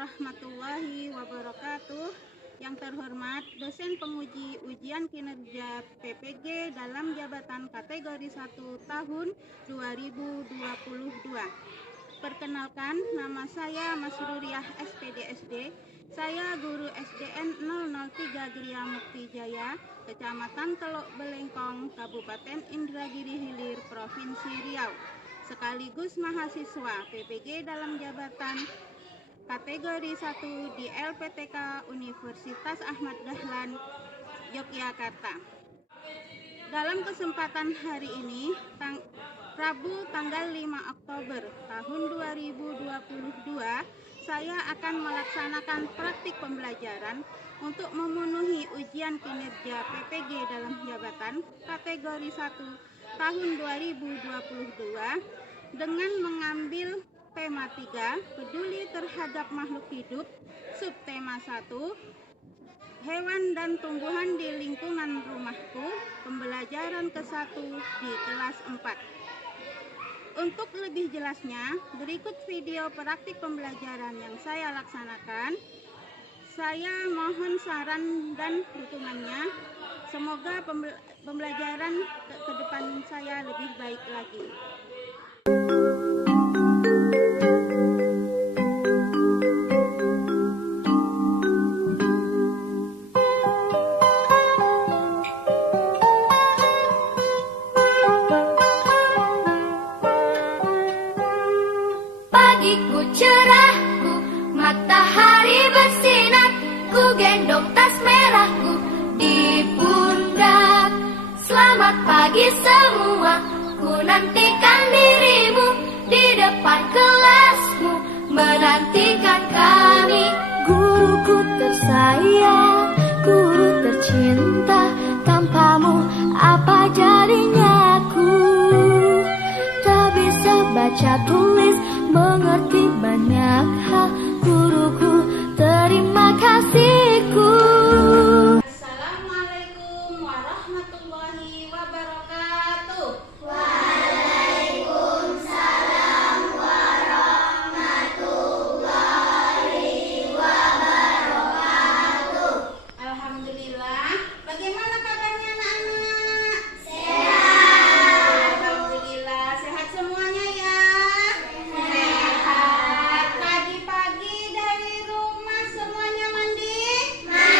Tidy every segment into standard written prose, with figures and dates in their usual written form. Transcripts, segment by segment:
warahmatullahi wabarakatuh. Yang terhormat dosen penguji ujian kinerja PPG dalam jabatan kategori 1 tahun 2022. Perkenalkan, nama saya Masruriah SPDSD. Saya guru SDN 003 Gria Mukti Jaya, Kecamatan Teluk Belengkong, Kabupaten Indragiri Hilir, Provinsi Riau. Sekaligus mahasiswa PPG dalam jabatan kategori 1 di LPTK Universitas Ahmad Dahlan, Yogyakarta. Dalam kesempatan hari ini, Rabu tanggal 5 Oktober tahun 2022, saya akan melaksanakan praktik pembelajaran untuk memenuhi ujian kinerja PPG dalam jabatan kategori 1 tahun 2022 dengan mengambil tema 3, peduli terhadap makhluk hidup, subtema 1, hewan dan tumbuhan di lingkungan rumahku, pembelajaran ke-1 di kelas 4. Untuk lebih jelasnya, berikut video praktik pembelajaran yang saya laksanakan. Saya mohon saran dan dukungannya. Semoga pembelajaran ke depan saya lebih baik lagi. Pagiku cerahku, matahari bersinar, ku gendong tas merahku di pundak. Selamat pagi semua, ku nantikan dirimu di depan kelasmu, menantikan kami. Guruku tersayang, guru tercinta, tanpamu apa jadinya aku? Tak bisa baca tulis, mengerti banyak hal, guruku terima kasihku. Assalamualaikum warahmatullahi wabarakatuh. Waalaikumsalam warahmatullahi wabarakatuh. Alhamdulillah. Bagaimana kabarnya anak-anak? Sehat. Alhamdulillah, sehat semuanya ya. Sehat. Pagi-pagi dari rumah semuanya mandi?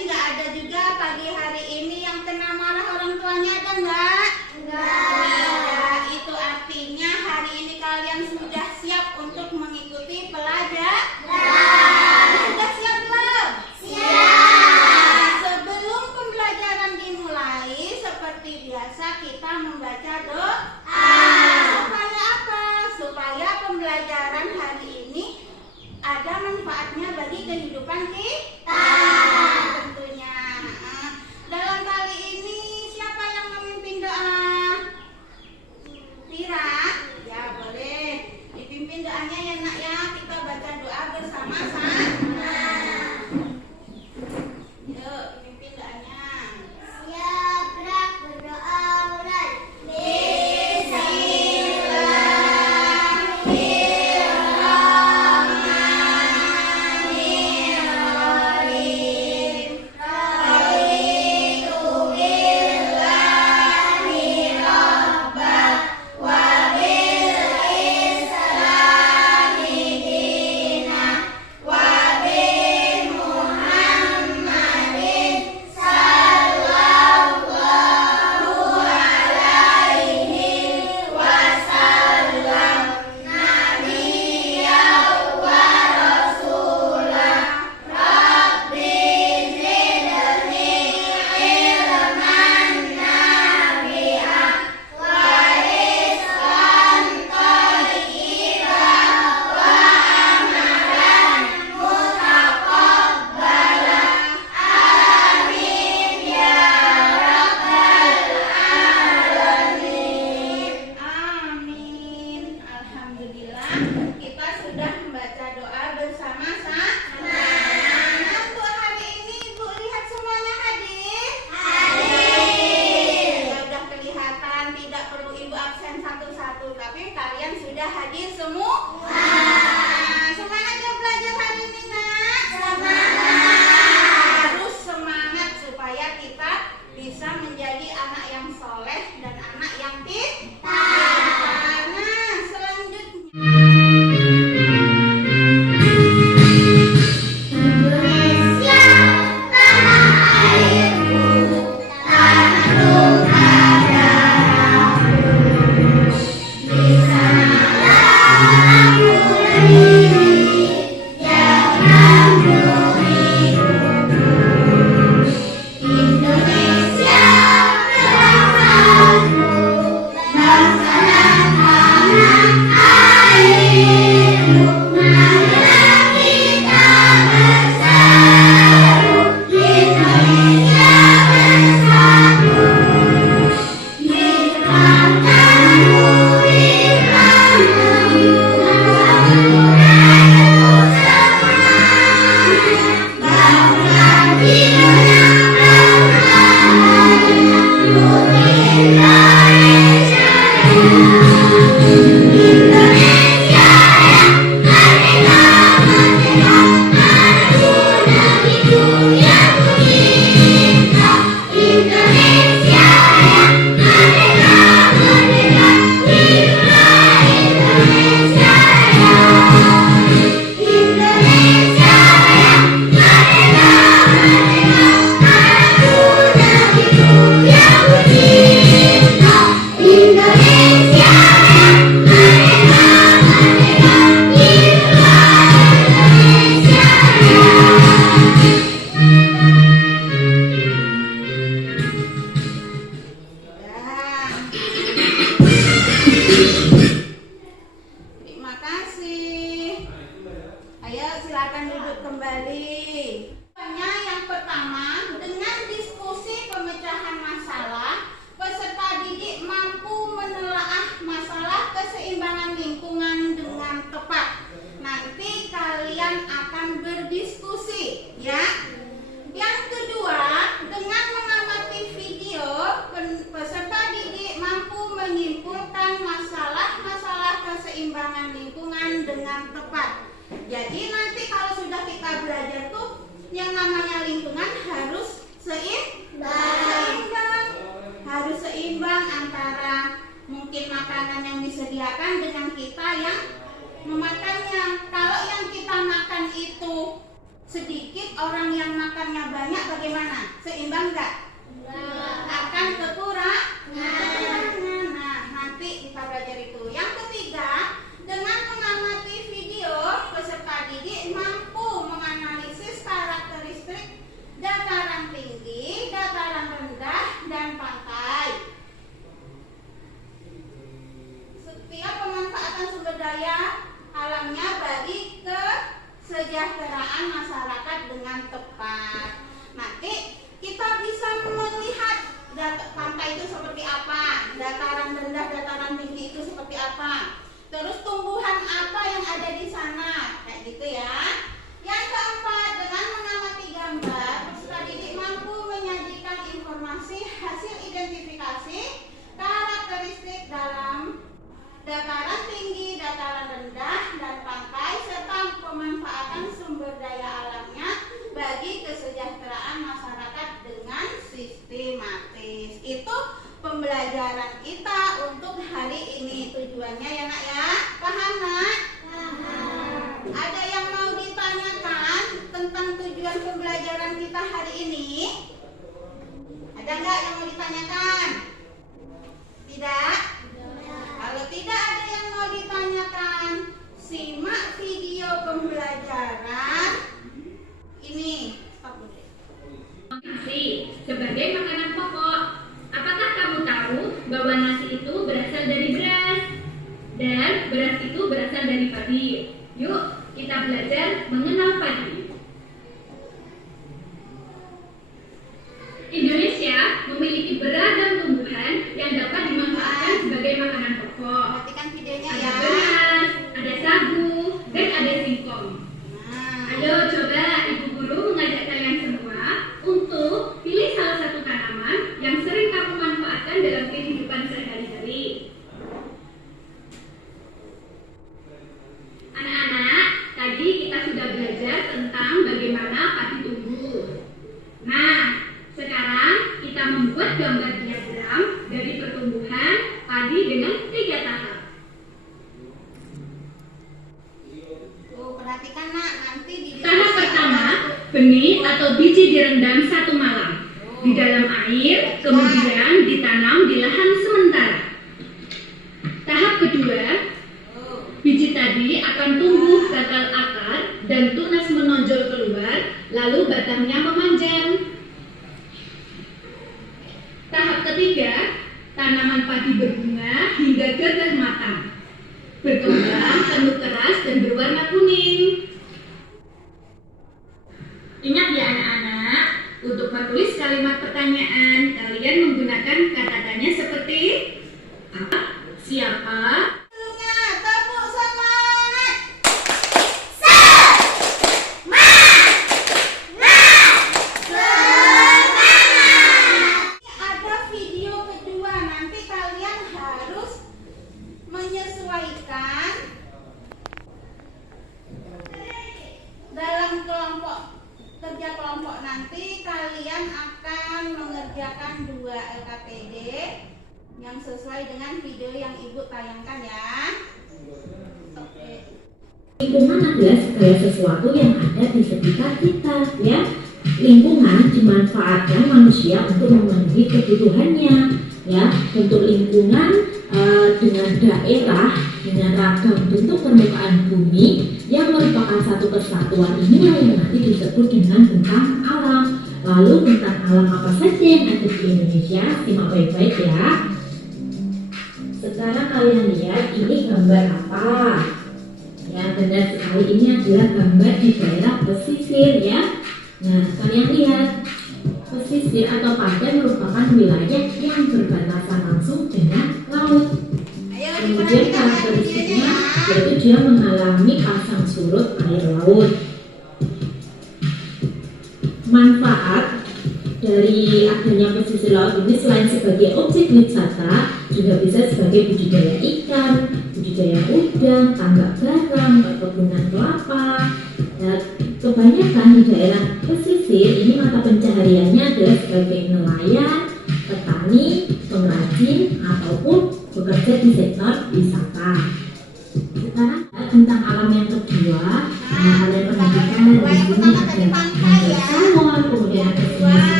gimana? Seimbang nggak? Akan kekurangan. Nah, nanti kita belajar itu. Yang ketiga, dengan mengamati video, peserta didik mampu menganalisis karakteristik dataran tinggi, dataran rendah, dan pantai. Setiap pemanfaatan sumber daya alamnya bagi kesejahteraan masyarakat dengan tepat. Nanti kita bisa melihat pantai itu seperti apa, dataran rendah, dataran tinggi itu seperti apa, terus tumbuhan apa yang ada di sana, kayak gitu ya. Yang keempat, dengan mengamati gambar, peserta didik mampu menyajikan informasi hasil identifikasi karakteristik dalam dataran tinggi, dataran rendah, dan pantai, serta pemanfaatan sumber daya alamnya bagi kesejahteraan masyarakat dengan sistematis. Itu pembelajaran kita untuk hari ini. Tujuannya ya nak ya? Paham nak? Ada yang mau ditanyakan tentang tujuan pembelajaran kita hari ini? Ada nggak yang mau ditanyakan? Tidak? Kalau tidak ada yang mau ditanyakan, simak video pembelajaran ini. Stop dulu. Nasi sebagai makanan pokok. Apakah kamu tahu bahwa nasi itu berasal dari beras dan beras itu berasal dari padi? Yuk kita belajar mengenal padi. Indonesia memiliki beragam tumbuhan yang dapat dimanfaatkan sebagai makanan pokok. Perhatikan videonya Ada ya. beras, ada sagu, dan ada singkong. Ayo coba ibu guru mengajak kalian semua untuk pilih salah satu tanaman yang sering kamu manfaatkan dalam kehidupan sehari-hari. Anak-anak, tadi kita sudah belajar tentang bagaimana padi tumbuh. Nah, sekarang kita membuat gambar diagram dari pertumbuhan padi dengan 3 tahap. Perhatikan nak, nanti di Tahap pertama, benih atau biji direndam 1 malam di dalam air, kemudian ditanam di lahan sementara. Tahap kedua, biji tadi akan tumbuh bakal akar dan tunas menonjol keluar, lalu batangnya memanjang. Tahap ketiga, tanaman padi berbunga hingga gagah matang, berkembang penuh keras dan berwarna kuning. Ingat ya anak-anak, untuk menulis kalimat pertanyaan, kalian menggunakan kata tanya seperti apa, siapa, tepuk semangat. Ada video kedua, nanti kalian harus menyesuaikan dalam kelompok kerja kelompok. Nanti kalian akan mengerjakan 2 LKPD yang sesuai dengan video yang ibu tayangkan ya. Oke. Lingkungan adalah segala sesuatu yang ada di sekitar kita, ya. Lingkungan dimanfaatkan manusia untuk memenuhi kebutuhannya, ya. Bentuk lingkungan dengan daerah dengan ragam bentuk permukaan bumi yang merupakan satu kesatuan inilah yang nanti disebut dengan bentang alam. Lalu bentang alam apa saja yang ada di Indonesia? Simak baik-baik ya. Sekarang kalian lihat ini gambar apa? Ya, benar sekali, ini adalah gambar di daerah pesisir ya. Nah, kalian lihat pesisir atau pantai merupakan wilayah yang berbatasan langsung dengan laut. Kemudian karakteristiknya yaitu dia mengalami pasang surut air laut. Manfaat dari adanya pesisir laut ini selain sebagai objek wisata, juga bisa sebagai budidaya ikan, budidaya udang, tambak garam, perkebunan kelapa. Nah, kebanyakan di daerah pesisir ini mata pencahariannya adalah sebagai nelayan, petani, pengrajin, ataupun bekerja di sektor wisata. Sekarang tentang alam yang kedua, kalian perhatikan di sini ada gambar sawah, kemudian ada sungai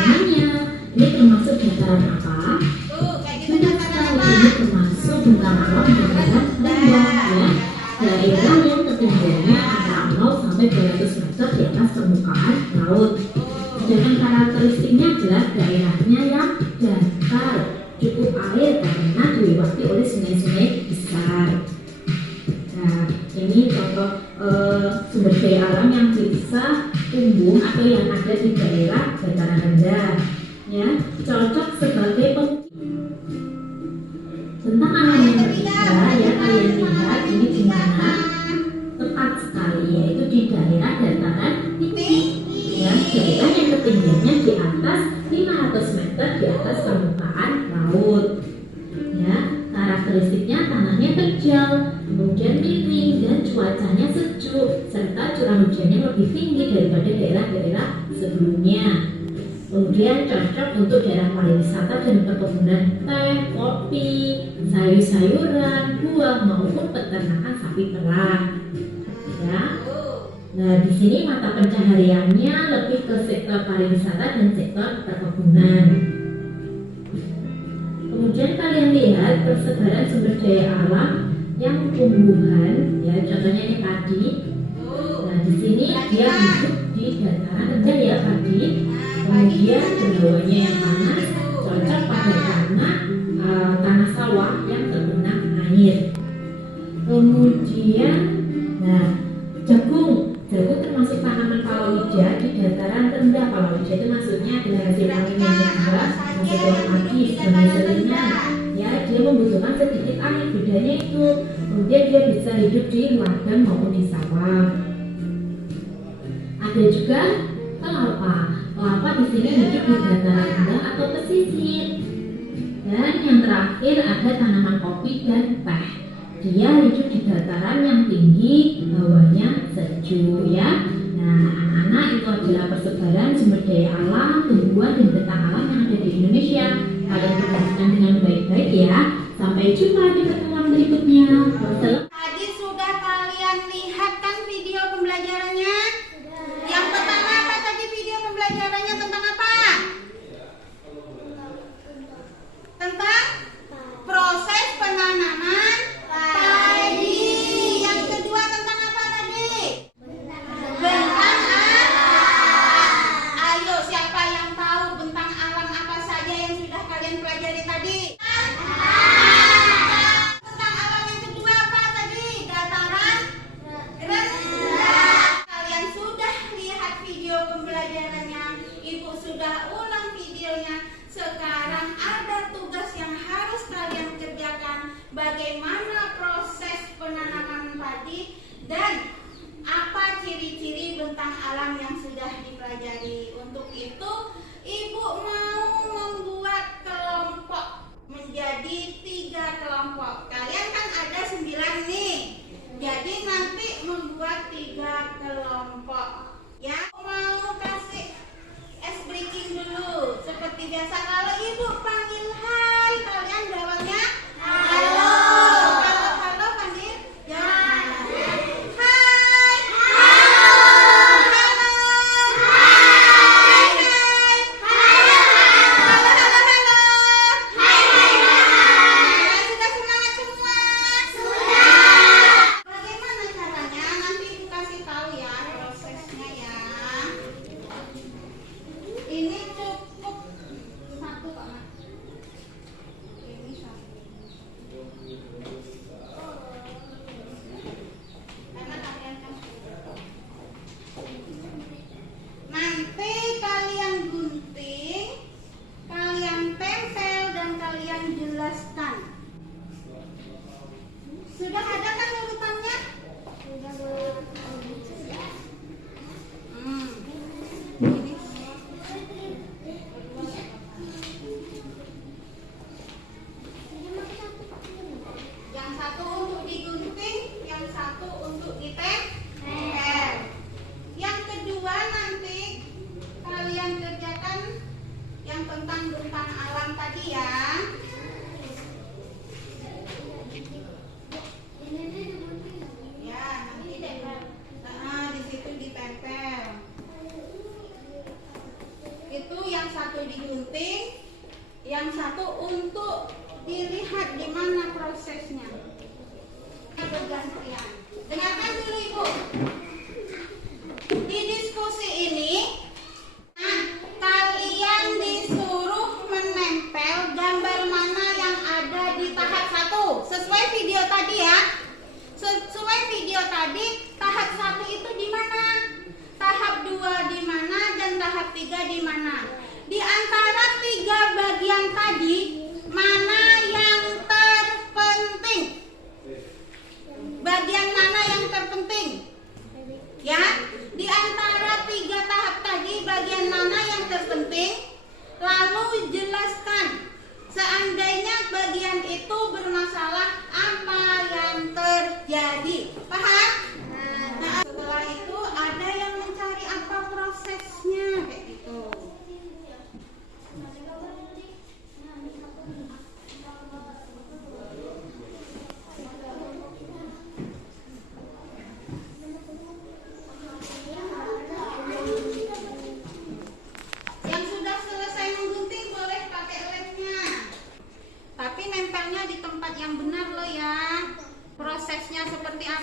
dataran apa? Tuh, kayak gitu Benar dataran sekali, apa? ini termasuk bentang alam dataran rendah ya. Daerah yang ketinggiannya antara 0 sampai 200 meter di atas permukaan laut. Sedangkan karakteristiknya adalah daerahnya yang datar, cukup air karena dilewati oleh sungai-sungai besar. Nah, ini contoh sumber daya alam yang bisa tumbuh atau yang ada di daerah dataran rendah, ya, cocok sebagai tentang alam yang ketiga ya, kalian lihat ini di mana tepat sekali, yaitu di daerah dataran tinggi, ya, daerah yang ketinggiannya di atas 500 meter di atas permukaan laut, ya. Karakteristiknya tanahnya terjal, kemudian miring dan cuacanya sejuk, serta curah hujannya lebih tinggi daripada daerah-daerah sebelumnya. Kemudian cocok untuk daerah pariwisata dan perkebunan teh, kopi, sayur-sayuran, buah maupun peternakan sapi perah. Ya. Nah, di sini mata pencahariannya lebih ke sektor pariwisata dan sektor perkebunan. Kemudian kalian lihat persebaran sumber daya alam yang tumbuhan, ya, contohnya ini padi. Nah, di sini dia hidup di dataran rendah ya, padi. Kemudian berhawanya yang panas, cocok pada tanah sawah yang tergenang air. Kemudian, nah, jagung termasuk tanaman palawija di dataran rendah. Palawija itu maksudnya adalah hasil panen yang rendah, hasil padi sebagai selingan. Ya, dia membutuhkan sedikit air, bedanya itu. Kemudian dia bisa hidup di ladang maupun di sawah. Ada juga kelapa. Kelapa di sini hidup di dataran rendah atau pesisir. Dan yang terakhir ada tanaman kopi dan teh. Dia hidup di dataran yang tinggi, hawanya sejuk ya. Nah, anak-anak, itu adalah persebaran sumber daya alam, tumbuhan dan bentang alam yang ada di Indonesia. Kalian perhatikan dengan baik-baik ya. Sampai jumpa di pertemuan berikutnya. Wassalamualaikum. Tadi sudah kalian lihat kan video pembelajarannya? Yang pertama apa tadi video pembelajarannya tentang apa? Tentang proses penanaman padi. Yang kedua tentang apa tadi? Bentang alam. Ayo, siapa yang tahu bentang alam apa saja yang sudah kalian pelajari tadi? Tentang alam yang kedua apa tadi? Dataran rendah. Kalian sudah lihat video pembelajarannya, Ibu sudah ulang videonya. Sekarang ada tugas yang harus kalian kerjakan. Bagaimana proses penanaman padi dan apa ciri-ciri bentang alam yang sudah dipelajari. Untuk itu, Ibu mau membuat kelompok menjadi 3 kelompok. Kalian kan ada 9 nih. Jadi nanti membuat 3 kelompok. Ya, mau kasih ice breaking dulu. Seperti biasa kalau Ibu panggil hai, kalian jawabnya halo. Kalau halo panggil jawab hai. Halo. Halo. Hai. Halo. Halo. Sudah semangat semua? Sudah. Bagaimana caranya? Nanti Ibu kasih tahu ya prosesnya ya. Ini cukup 1 Pak Mat. Ini 1. Karena kalian kan nanti kalian gunting, kalian tempel dan kalian jelaskan. Sudah ada kan urutannya? Sudah. Ini yang satu untuk digunting, yang satu untuk ditempel. Yang kedua nanti kalian kerjakan yang tentang bentang alam tadi ya. Ya, nanti di situ ditempel. Itu yang satu digunting, Yang satu untuk dilihat di mana prosesnya. Bergantian. Dengarkan dulu Ibu. Di diskusi ini, kalian disuruh menempel gambar mana yang ada di tahap 1. Sesuai video tadi ya. Sesuai video tadi, tahap 1 itu di mana? Tahap 2 di mana dan tahap 3 di mana? Di antara 3 bagian tadi, mana yang terpenting? Bagian mana yang terpenting? Ya, di antara 3 tahap tadi, bagian mana yang terpenting? Lalu jelaskan. Seandainya bagian itu bermasalah, apa yang terjadi? Paham? Nah, setelah itu ada yang mencari apa prosesnya, kayak gitu. Yang sudah selesai menggunting boleh pakai lemnya. Tapi nempelnya di tempat yang benar loh ya. Prosesnya seperti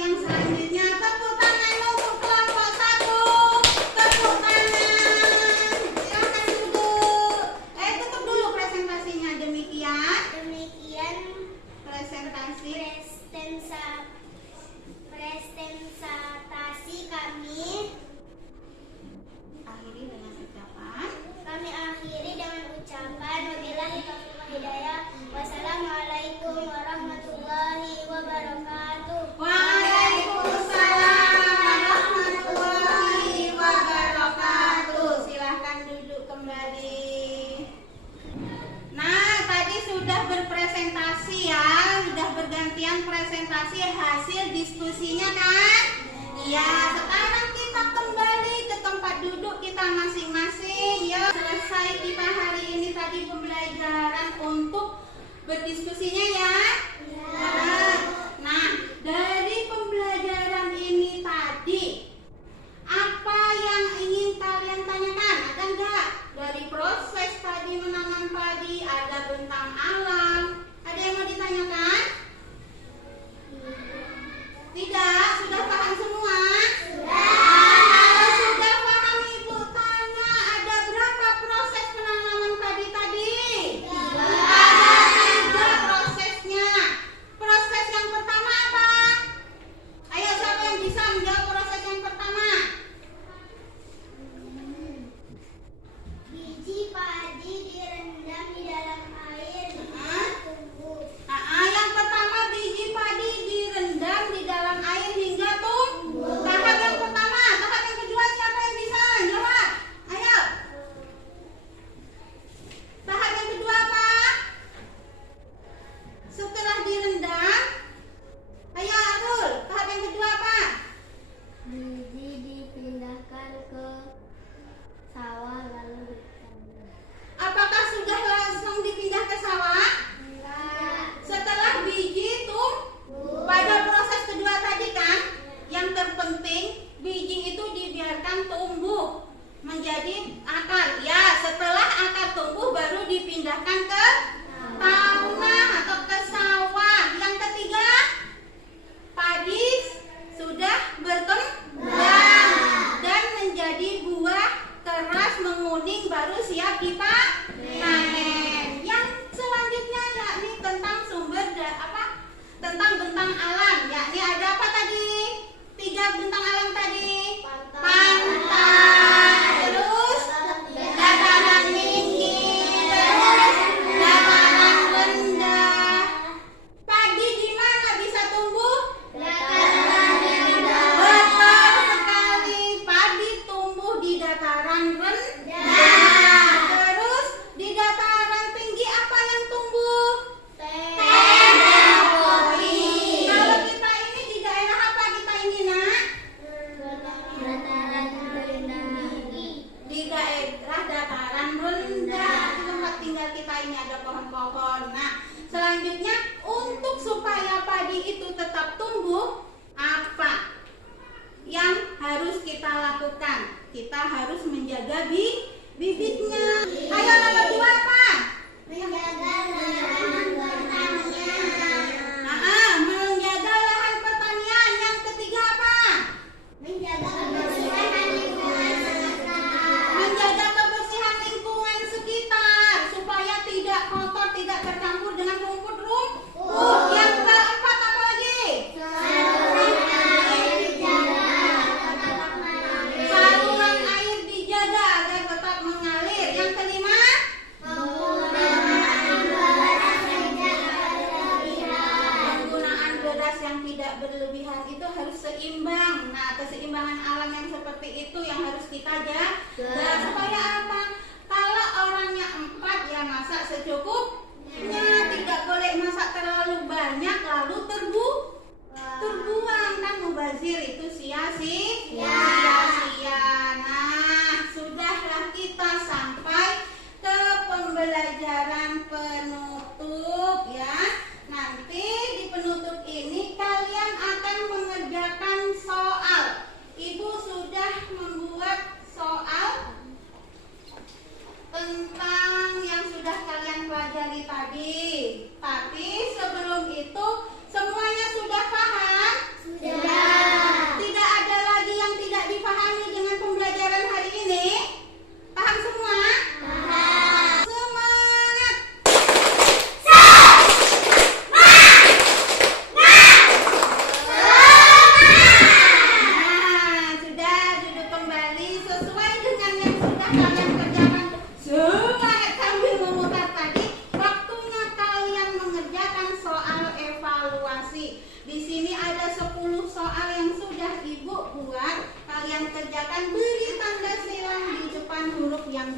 yang selanjutnya. Tepuk tangan untuk kelompok 1. Tepuk tangan. Silakan duduk. Tutup dulu presentasinya. Demikian presentasi kami. Kami akhiri dengan ucapan wabillahi taufiq wal hidayah. Wassalamualaikum warahmatullahi wabarakatuh. Waalaikumsalam warahmatullahi wabarakatuh. Silahkan duduk kembali. Nah, tadi sudah berpresentasi ya, sudah bergantian presentasi hasil diskusinya kan? Iya, sekarang kita kembali ke tempat duduk kita masing-masing ya. Selesai kita hari ini tadi pembelajaran untuk berdiskusinya ya. Nah, dari pembelajaran ini tadi apa yang ingin kalian tanyakan? Ada enggak? Dari proses tadi menanam padi, ada bentang alam. Ada yang mau ditanyakan? Tidak? Sudah paham semua? Kalau sudah paham, Ibu tanya, ada berapa proses penanaman padi tadi? Ada 3 prosesnya. Proses yang pertama apa? Ayo, siapa yang bisa menjawab proses yang pertama? Biji padi direndam di dalam air hingga tumbuh. Yang pertama biji padi direndam di dalam air hingga tumbuh. Tahap yang pertama. Tahap yang kedua siapa yang bisa jawab? Ayo. Tahap yang kedua apa? Setelah direndam. Ayo Abdul. Tahap yang kedua apa? Biji dipindahkan ke sawah lalu ditanam. Apakah sudah langsung dipindah ke sawah? Enggak. Setelah biji tumbuh. Pada proses kedua tadi kan, yang terpenting biji itu dibiarkan tumbuh menjadi akar. Ya, setelah akar tumbuh baru dipindahkan ke tanah atau ke sawah. Yang ketiga, padi sudah berkembang dan menjadi buah keras menguning baru siap dipanen. Yang selanjutnya yakni tentang tentang bentang alam, yakni ada apa tadi? 3 bentang alam tadi. Pantai, terus dataran tinggi, terus dataran rendah. Padi di mana bisa tumbuh? Betul sekali, padi tumbuh di dataran rendah. Terus di dataran tinggi apa yang tumbuh? Kalau kita ini di daerah apa kita ini nak? Di daerah dataran rendah. Di tempat tinggal kita ini ada pohon-pohon. Nah, selanjutnya untuk supaya padi itu tetap tumbuh, apa yang harus kita lakukan? Kita harus menjaga bibitnya. Ayo nomor 2 apa? Menjaga lahan pertanian. Menjaga lahan pertanian. Yang ketiga apa? Menjaga kebersihan lingkungan sekitar. Menjaga kebersihan lingkungan sekitar supaya tidak kotor, tidak tercampur dengan rumput. Yang keempat apa lagi? Saluran air dijaga agar tetap mengalir. Yang kelima, penggunaan beras yang tidak berlebihan itu harus seimbang. Nah, keseimbangan alam yang seperti itu yang harus kita jaga. Supaya apa? Kalau orangnya 4 ya masak secukupnya, tidak boleh masak terlalu banyak lalu terbuang kan, mubazir itu sia-sia. Nah, sudahlah kita sampai ke pembelajaran penutup ya. Nanti di penutup ini kalian akan mengerjakan soal. Ibu sudah membuat soal tentang yang sudah kalian pelajari tadi. Tapi sebelum itu semuanya sudah paham? Sudah.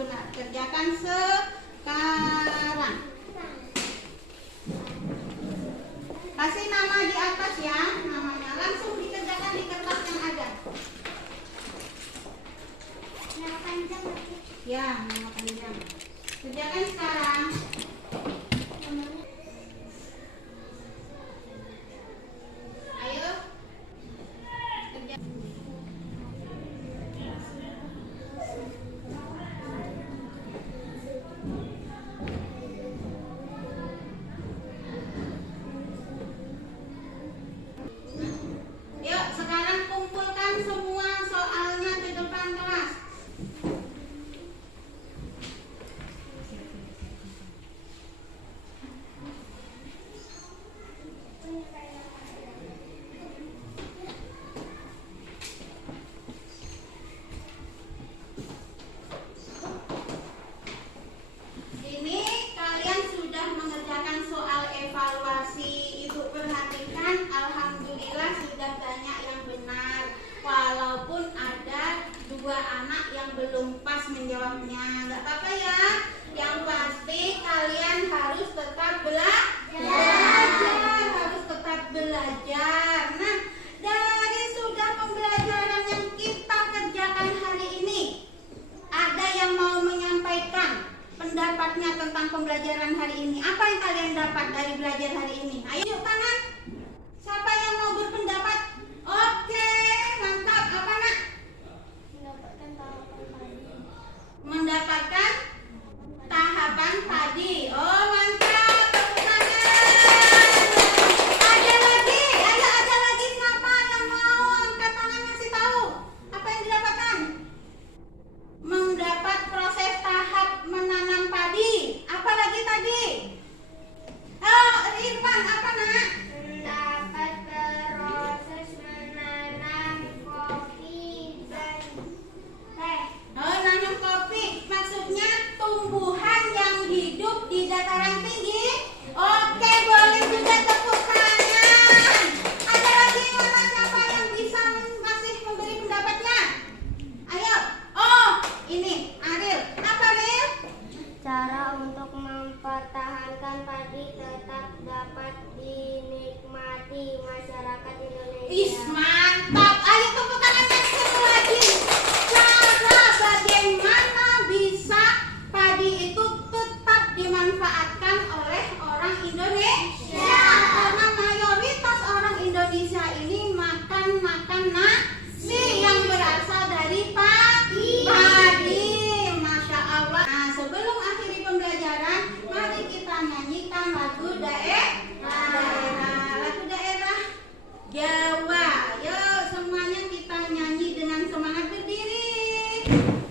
benar. Kerjakan sekarang. Kasih nama di atas ya, namanya. Langsung dikerjakan di kertas yang ada. Nama panjang. Ya, nama panjang. Kerjakan sekarang. Ayo. Kerja. Yuk, sekarang kumpulkan semua soalnya di depan kelas. Ini kalian sudah mengerjakan soal evaluasi. Ibu perhatikan, alhamdulillah sudah banyak yang benar. Walaupun ada 2 anak yang belum pas menjawabnya. Gak apa-apa ya. Yang pasti kalian harus tetap belajar. Harus tetap belajar. Nah, dari sudah pembelajaran yang kita kerjakan hari ini, ada yang mau menyampaikan pendapatnya tentang pembelajaran hari ini. Apa yang kalian dapat dari belajar hari ini? Ayo yuk tangan. Siapa yang mau berpendapat? Oke, mantap. Apa nak? Mendapatkan tahapan tadi. Mendapatkan tahapan tadi. Oh, mantap. Tepuk tangan. Ada lagi? Ayo, ada lagi siapa yang mau angkat tangan ngasih tahu? Apa yang didapatkan? Mendapat proses tahap menanam padi. Apa lagi tadi? Oh, Irfan, apa nak? Mendapat proses menanam kopi dan teh. Oh, nanam kopi. Maksudnya tumbuhan yang hidup di dataran tinggi. Oke, boleh juga tepuk tangan. Ada lagi mana siapa yang bisa masih memberi pendapatnya? Ayo. Oh, ini Ariel. Apa Ariel? Cara untuk mempertahankan padi tetap dapat dinikmati masyarakat Indonesia. Is mantap. Ayo tepuk tangan yang satu lagi. Cara bagaimana bisa padi itu tetap dimanfaatkan oleh orang Indonesia. Karena mayoritas orang Indonesia ini makan nasi yang berasal dari padi. Masya Allah. Nah, sebelum akhiri pembelajaran, mari kita nyanyikan lagu daerah. Lagu daerah Jawa. Yuk semuanya kita nyanyi dengan semangat berdiri.